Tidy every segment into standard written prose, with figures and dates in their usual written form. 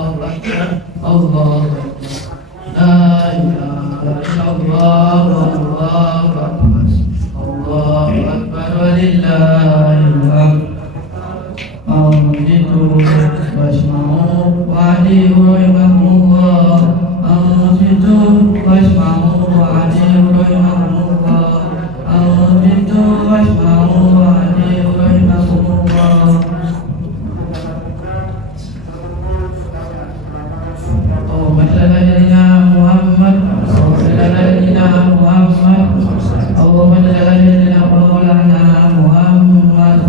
الله لا إله إلا الله الله أكبر ولله الحمد أنصتوا واسمعوا وأطيعوا رحمكم الله أنصتوا واسمعوا وأطيعوا رحمكم الله أنصتوا واسمعوا وأطيعوا رحمكم الله اللهم صل على سيدنا محمد اللهم صل على سيدنا محمد اللهم صل على سيدنا مولانا محمد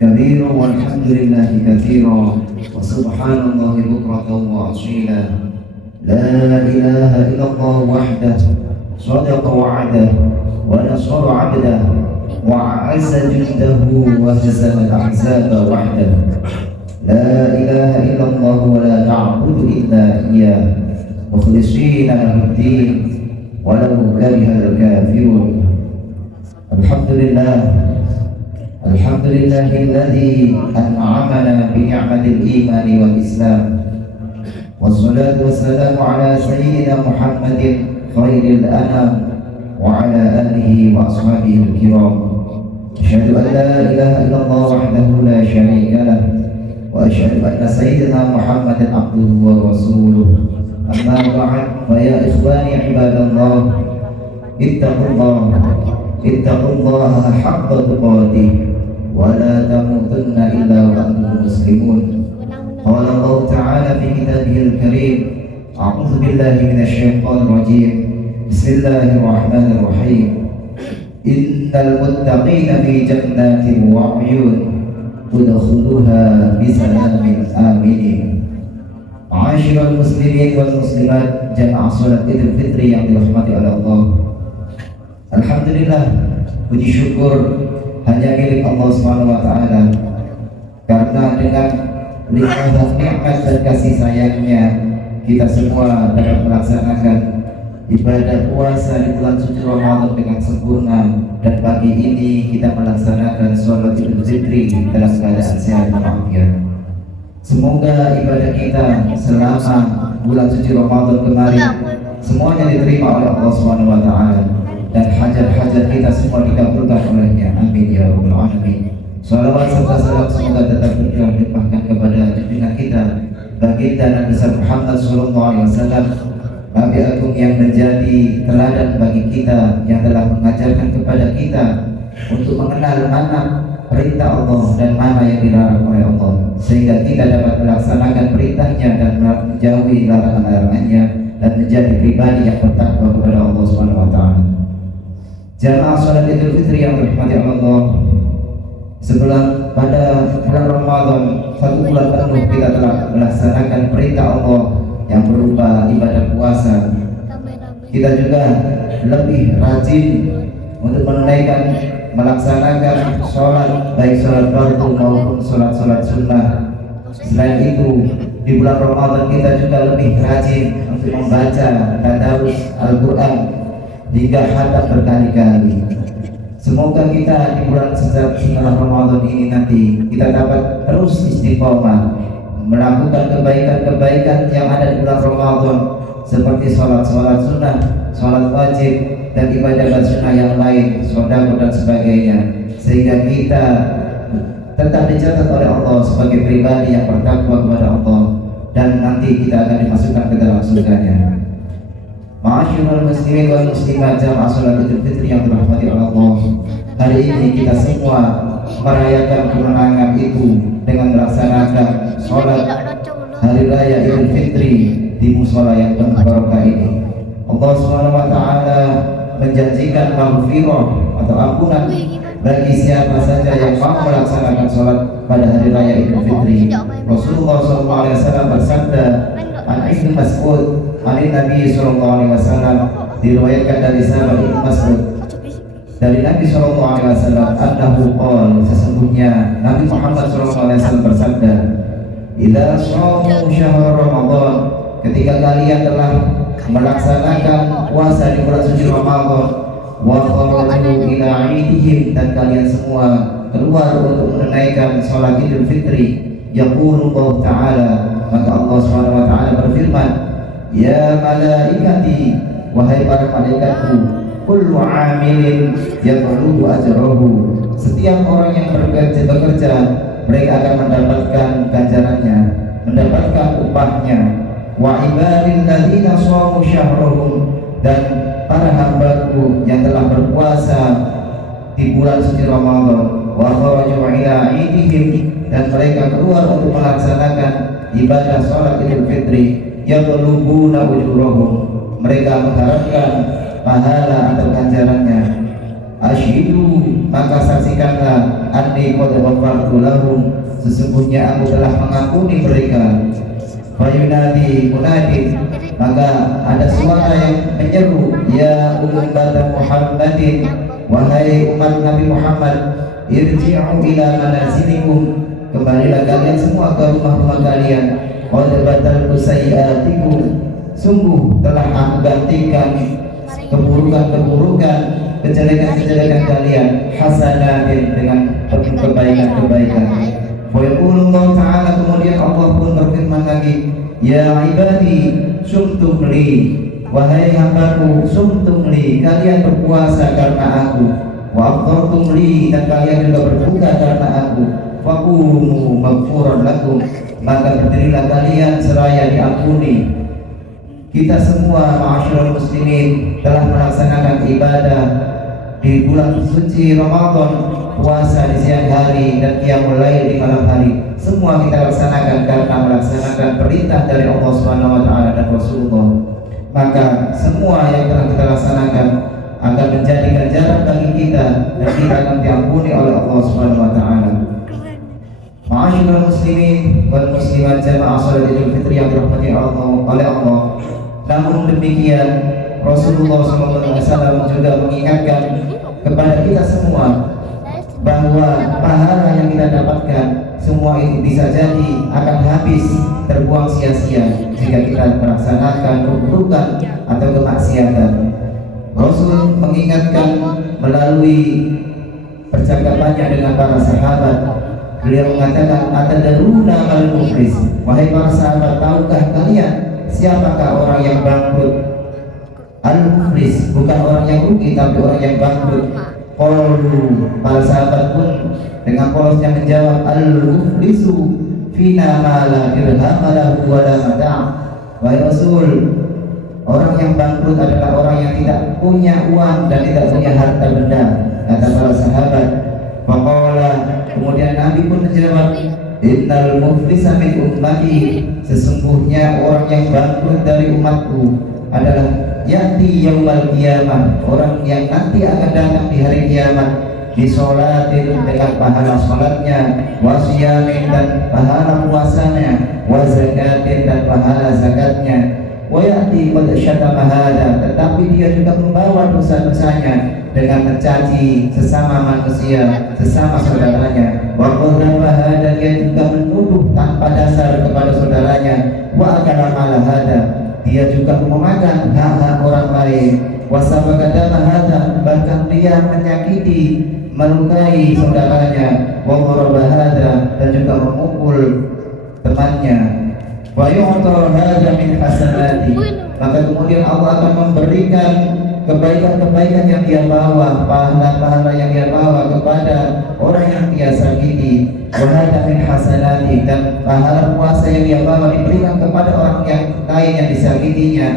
كبير والحمد لله كثيرا وسبحان الله بكرة وأصيلا لا إله إلا الله وحده صدق وعده ونصر عبده وأعز جنده وهزم الأحزاب وحده لا إله إلا الله ولا نعبد إلا إياه مخلصين له الدين ولو كره الكافرون الحمد لله الذي أنعمنا بنعمة الإيمان والإسلام والصلاة والسلام على سيدنا محمد خير الأنام وعلى آله وأصحابه الكرام أشهد أن لا إله إلا الله وحده لا شريك له وأشهد أن سيدنا محمدا عبده ورسوله أما بعد فيا إخواني عباد الله اتقوا الله حق تقاته ولا تموتن إلا وأنتم مسلمون قال الله تعالى في كتابه الكريم أعوذ بالله من الشيطان الرجيم بسم الله الرحمن الرحيم إن المتقين في جنات وعيون ادخلوها بسلام آمنين. Ma'asyiral muslimin wal muslimat jamaah salat Idul Fitri yang dirahmati oleh Allah. Alhamdulillah, puji syukur hanya milik Allah Subhanahu wa taala. Karena dengan limpahan nikmat dan kasih sayangnya kita semua dapat melaksanakan ibadah puasa di bulan suci Ramadan dengan sempurna, dan pagi ini kita melaksanakan sholat Idul Fitri dalam keadaan sehat walafiat. Semoga ibadah kita selama bulan suci Ramadan kemarin semuanya diterima oleh Allah Subhanahu wa taala dan hajat-hajat kita semua dikabulkan olehnya. Amin ya rabbal alamin. Salawat serta salam semoga tetap berkah limpahkan kepada junjungan kita baginda Nabi besar Muhammad sallallahu alaihi wasallam, Nabi agung yang menjadi teladan bagi kita, yang telah mengajarkan kepada kita untuk mengenal mana perintah Allah dan mana yang dilarang oleh Allah, sehingga kita dapat melaksanakan perintahnya dan menjauhi larangan-larangannya dan menjadi pribadi yang bertakwa kepada Allah Subhanahu wa taala. Jamaah salat Idul Fitri yang dirahmati Allah, sebulan pada bulan Ramadan, satu bulan penuh kita telah melaksanakan perintah Allah yang berupa ibadah puasa. Kita juga lebih rajin untuk menunaikan, melaksanakan sholat, baik sholat fardu maupun sholat sunnah. Selain itu, di bulan Ramadan kita juga lebih rajin untuk membaca tadarus Al-Quran hingga khatam berkali-kali. Semoga kita di bulan setelah Ramadan ini nanti kita dapat terus istiqomah melakukan kebaikan-kebaikan yang ada di bulan Ramadan, seperti sholat sunnah, sholat wajib, dan ibadah sunnah yang lain, sedekah dan sebagainya, sehingga kita tetap dicatat oleh Allah sebagai pribadi yang bertakwa kepada Allah, dan nanti kita akan dimasukkan ke dalam surganya. Ma'asyiral muslimin wal muslimat jamaah salat Idul Fitri yang dirahmati oleh Allah, hari ini kita semua merayakan kemenangan itu dengan melaksanakan sholat hari raya Idul Fitri di musola yang penuh barokah ini. Allah Subhanahu wa taala menjanjikan maghfirah atau ampunan bagi siapa saja yang mau melaksanakan sholat pada hari raya Idul Fitri. Rasulullah SAW bersabda, "An Ibnu Mas'ud, an Nabi SAW," diriwayatkan dari sahabat Ibnu Mas'ud dari Nabi SAW, annahu qala, sesungguhnya Nabi Muhammad SAW bersabda, "Idza shamu syahr Ramadan ketika kalian telah melaksanakan puasa di bulan suci Ramadan, wa kharaju ila 'idihim, dan kalian semua keluar untuk menunaikan salat Idul Fitri, yaqulullah ta'ala, maka Allah Subhanahu wa taala berfirman, ya malaikati, wahai para malaikatku, kullu 'amilin yaqulu ajrahu, setiap orang yang bekerja mereka akan mendapatkan ganjarannya, mendapatkan upahnya. Wa ibadil ladzina shamu syahrahum, dan para hambaku yang telah berpuasa di bulan suci Ramadan, wa kharaju ila 'idihim, dan mereka keluar untuk melaksanakan ibadah salat Idul Fitri, yatlubuna ujurahum, mereka mengharapkan pahala atau ganjarannya. Ashidu, maka saksikanlah, anni qad ghafartu lahum, sesungguhnya aku telah mengampuni mereka. Fayunadi munadi, maka ada suara yang menyeru, ya ummata Muhammadin, wahai umat Nabi Muhammad, irji'u ila manazilikum, kembalilah kalian semua ke rumah-rumah kalian. Qad bataltu sayyi'atikum, sungguh telah aku gantikan keburukan-keburukan, kejelekan-kejelekan kalian, hasanatin, dengan kebaikan-kebaikan. Wa yaqulullahu ta'ala, kemudian Allah pun berfirman lagi, ya ibadi sumtum li, wahai hambaku, sumtum li, kalian berpuasa karena aku, wa aftartum li, dan kalian juga berbuka karena aku, faqumu maghfuran lakum, maka berdirilah kalian seraya diampuni. Kita semua ma'asyiral muslimin telah melaksanakan ibadah di bulan suci Ramadan, puasa di siang hari dan qiyamul lail di malam hari. Semua kita laksanakan karena melaksanakan perintah dari Allah Subhanahu wa taala dan Rasulullah. Maka semua yang telah kita laksanakan akan menjadi ganjaran bagi kita dan kita akan diampuni oleh Allah Subhanahu wa taala. Ma'asyiral muslimin wal muslimat jamaah salat Idul Fitri yang dirahmati oleh Allah. Namun demikian, Rasulullah SAW juga mengingatkan kepada kita semua bahwa pahala yang kita dapatkan semua itu bisa jadi akan habis, terbuang sia-sia jika kita melaksanakan keburukan atau kemaksiatan. Rasul mengingatkan melalui percakapannya dengan para sahabat. Beliau mengatakan, atadruna mal muflis, wahai para sahabat, tahukah kalian siapakah orang yang bangkrut? Al-muflis, bukan orang yang rugi tapi orang yang bangkrut. Qalu, para sahabat pun dengan polosnya menjawab, al-muflisu fina ma la dirham lahu wa la mata'. Wahai Rasul, orang yang bangkrut adalah orang yang tidak punya uang dan tidak punya harta benda, kata para sahabat. Faqala, kemudian Nabi pun menjawab, innal muflisa min ummati, sesungguhnya orang yang bangkrut dari umatku adalah ya'ti yaumal qiyamah, orang yang nanti akan datang di hari kiamat, di sholatin, dengan pahala sholatnya, wa siyamin, dan pahala puasanya, wa zakatin, dan pahala zakatnya, wa ya'ti qad syatama hada, tetapi dia juga membawa dosa-dosanya dengan mencaci sesama manusia, sesama saudaranya, wa qadhafa hada, dia juga menuduh tanpa dasar kepada saudaranya, wa akala mala hada, dia juga memakan hak-hak orang lain, wasabakadama hada, bahkan dia menyakiti, melukai saudaranya, wa gharaba hada, dan juga memukul temannya, wa yu'ta hada min hasanati, maka kemudian Allah akan memberikan kebaikan-kebaikan yang dia bawa, pahala-pahala yang dia bawa kepada orang yang dia sakiti, wa hada min hasanati, dan pahala puasa yang dia bawa diberikan kepada orang yang lain yang disakitinya.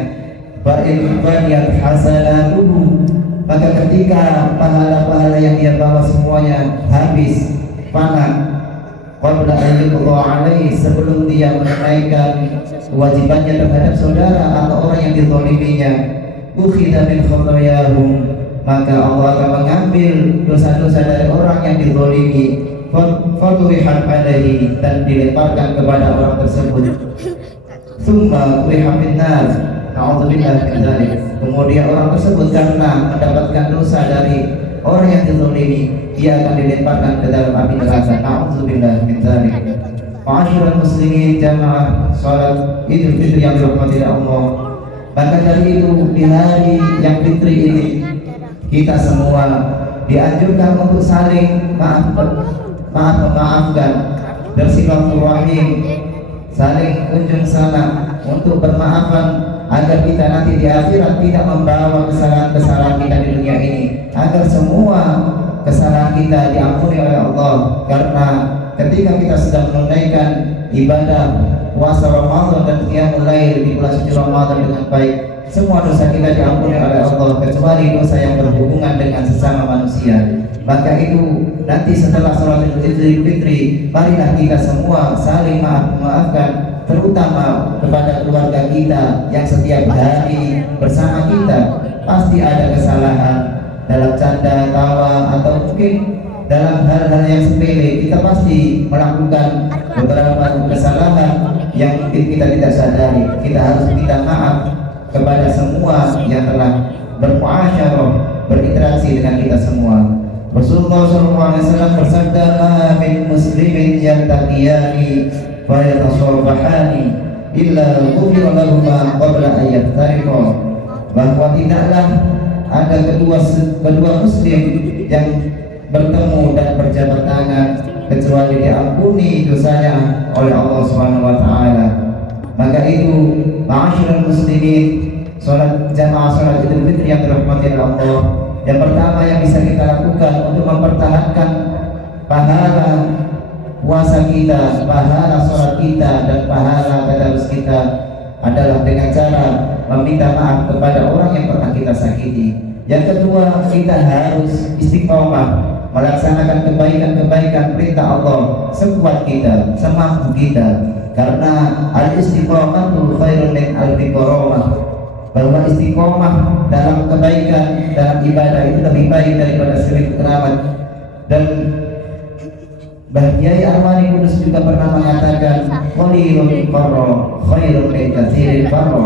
Fa'in baniyat hasanatuhu, maka ketika pahala-pahala yang dia bawa semuanya habis, fana, qabla ayyuqda alaihi, sebelum dia menunaikan kewajibannya terhadap saudara atau orang yang dizaliminya, ukhidha min khatayahum, maka Allah akan mengambil dosa-dosa dari orang yang dizalimi, faturihat alaihi, dan dilemparkan kepada orang tersebut. Summa uriha finnar, na'udzubillah min dzalik, kemudian orang tersebut karena mendapatkan dosa dari orang yang dizalimi, dia akan dilemparkan ke dalam api neraka. Na'udzubillah min dzalik. Ma'asyiral muslimin jamaah salat Idul Fitri yang dirahmati Allah. Maka dari itu di hari yang fitri ini kita semua dianjurkan untuk saling memaafkan, bersilaturahim, saling kunjung sana untuk bermaafan agar kita nanti di akhirat tidak membawa kesalahan-kesalahan kita di dunia ini, agar semua kesalahan kita diampuni oleh Allah. Karena ketika kita sedang menunaikan ibadah puasa Ramadan dan qiyamul lail di bulan suci Ramadan dengan baik, semua dosa kita diampuni oleh Allah kecuali dosa yang berhubungan dengan sesama manusia. Maka itu nanti setelah sholat Idul Fitri, marilah kita semua saling maafkan, terutama kepada keluarga kita yang setiap hari bersama kita pasti ada kesalahan dalam canda tawa atau mungkin dalam hal-hal yang sepele. Kita pasti melakukan beberapa kesalahan yang mungkin kita tidak sadari. Kita harus minta maaf kepada semua yang telah bermuasyarah, berinteraksi dengan kita semua. Rasulullah SAW bersabda, "Ma min muslimin yaltaqiyani fa yatasafahani illa ghufira lahuma qabla an yaftariqa." Bahwa tidaklah ada kedua muslim yang bertemu dan berjabat tangan kecuali diampuni dosanya oleh Allah Subhanahu wa taala. Maka itu ma'asyiral muslimin, jamaah salat Idul Fitri yang dirahmati Allah, yang pertama yang bisa kita lakukan untuk mempertahankan pahala puasa kita, pahala salat kita, dan pahala tadarus kita adalah dengan cara meminta maaf kepada orang yang pernah kita sakiti. Yang kedua, kita harus istiqomah melaksanakan kebaikan-kebaikan perintah Allah sekuat kita, semampu kita. Karena al-istiqomatu khairun min alfi qaramah, bahwa istiqomah dalam kebaikan, dalam ibadah itu lebih baik daripada 1000 keramat. Dan Mbah Kiai Armani Kudus juga pernah mengatakan, qalilun qarra khairun min katsirin qarra,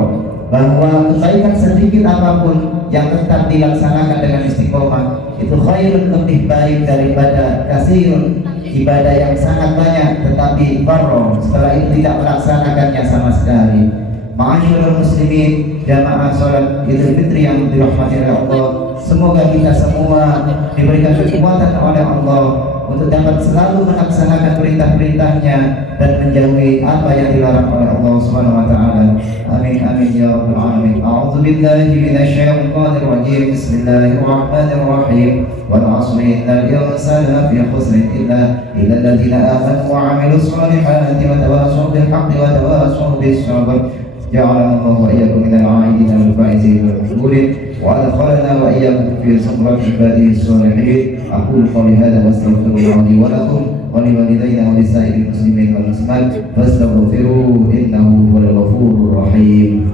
bahwa kebaikan sedikit apapun yang tetap dilaksanakan dengan istiqomah itu khairun, lebih baik daripada kasirun, ibadah yang sangat banyak tetapi farro setelah itu tidak melaksanakannya sama sekali. Ma'asyiral muslimin, jamaah salat Idul Fitri yang dirahmati oleh Allah, semoga kita semua diberikan kekuatan oleh Allah untuk dapat selalu melaksanakan perintah-perintahnya dan menjauhi apa yang dilarang oleh Allah Subhanahu wa taala. Amin amin ya rabbal alamin. A'udzu billahi minasyaitonir rajim. Bismillahirrahmanirrahim. Wal 'asri innal insana lafi khusrin illa alladziina aamanu wa 'amilus shalihati wa tawassaw bil haqqi wa tawassaw bis sabr. جعلنا الله وإياكم من العائدين والفائزين والمقبولين وأدخلنا وإياكم في زمرة عباده الصالحين. أقول قولي هذا وأستغفر الله لي ولكم ولوالدينا ولسائر المسلمين والمسلمات فاستغفروه إنه هو الغفور الرحيم.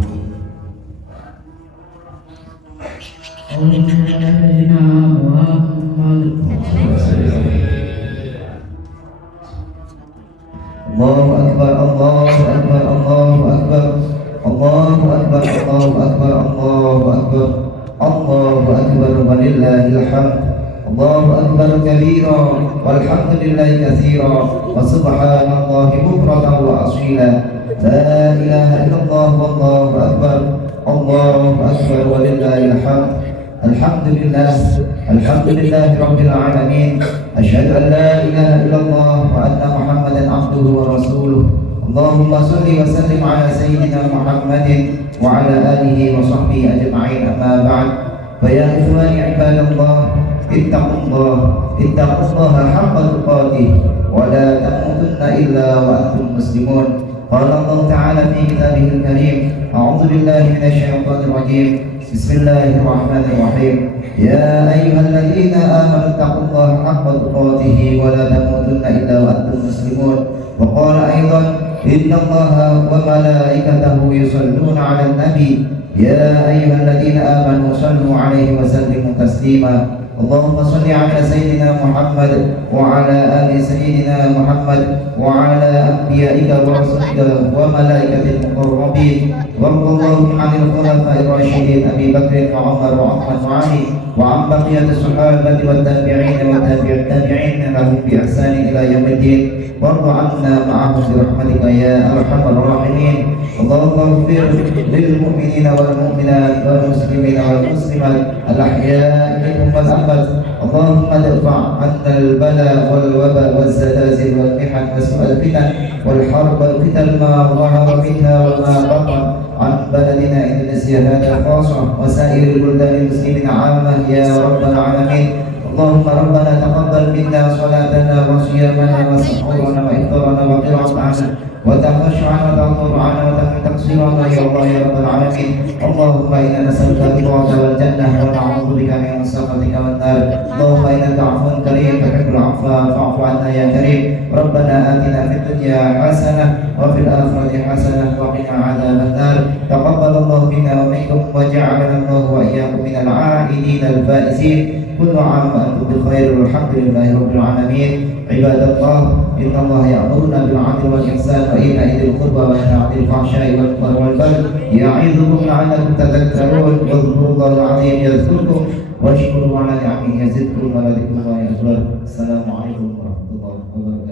الله أكبر الله أكبر الله أكبر الله أكبر الله أكبر الله أكبر الله أكبر ولله الحمد. الله أكبر كبيرا والحمد لله كثيرا وسبحان الله بكرة وأصيلا. لا إله إلا الله والله أكبر. الله أكبر ولله الحمد. الحمد لله رب العالمين. أشهد أن لا إله إلا الله وأن محمدا عبده ورسوله. اللهم صل وسلم على سيدنا محمد وعلى آله وصحبه أجمعين. أما بعد، فيا إخواني عباد الله، اتقوا الله حق تقاته ولا تموتن إلا وأنتم مسلمون. قال الله تعالى في كتابه الكريم: أعوذ بالله من الشيطان الرجيم، بسم الله الرحمن الرحيم. يا أيها الذين آمنوا اتقوا الله حق تقاته ولا تموتن إلا وأنتم مسلمون. وقال أيضا: إن الله وملائكته يصلون على النبي يا أيها الذين آمنوا صلوا عليه وسلموا تسليما. اللهم صل على سيدنا محمد وعلى آل سيدنا محمد وعلى أنبيائك ورسلك وملائكة المقربين، وارض اللهم عن الخلفاء الراشدين أبي بكر وعمر وعثمان وعلي، وعن بقية الصحابة والتابعين وتابع التابعين لهم بإحسان إلى يوم الدين، وارض عنا معهم برحمتك يا أرحم الراحمين. اللهم اغفر للمؤمنين والمؤمنات والمسلمين والمسلمات الأحياء منهم والأموات. اللهم ادفع عنا البلاء والوباء والزلازل والمحن وسوء الفتن والحرب والفتن ما ظهر منها وما بطن عن بلدنا إندونيسيا هذا خاصة وسائر البلدان المسلمين عامة يا رب العالمين. اللهم ربنا تقبل منا صلاتنا وصيامنا وسحورنا وإفطارنا وقراءتنا وتخشعنا وتضرعنا وتقصيرنا يا الله يا رب العالمين. اللهم إنا نسألك رضاك والجنة ونعوذ بك من سخطك والنار. اللهم إنك عفو كريم تحب العفو فاعف عنا يا كريم. ربنا آتنا في الدنيا حسنة وفي الآخرة حسنة وقنا عذاب النار. تقبل الله منا ومنكم وجعلنا الله وإياكم من العائدين الفائزين. كل عام وأنتم بخير والحمد لله رب العالمين. عباد الله، إن الله يأمرنا بالعدل والإحسان وإيتاء ذي القربى وينهى عن الفحشاء والمنكر والبغي يعظكم لعلكم تذكرون. واذكروا الله العظيم يذكركم واشكروا على نعمه يزدكم ولذكر الله أكبر. السلام عليكم ورحمة الله وبركاته.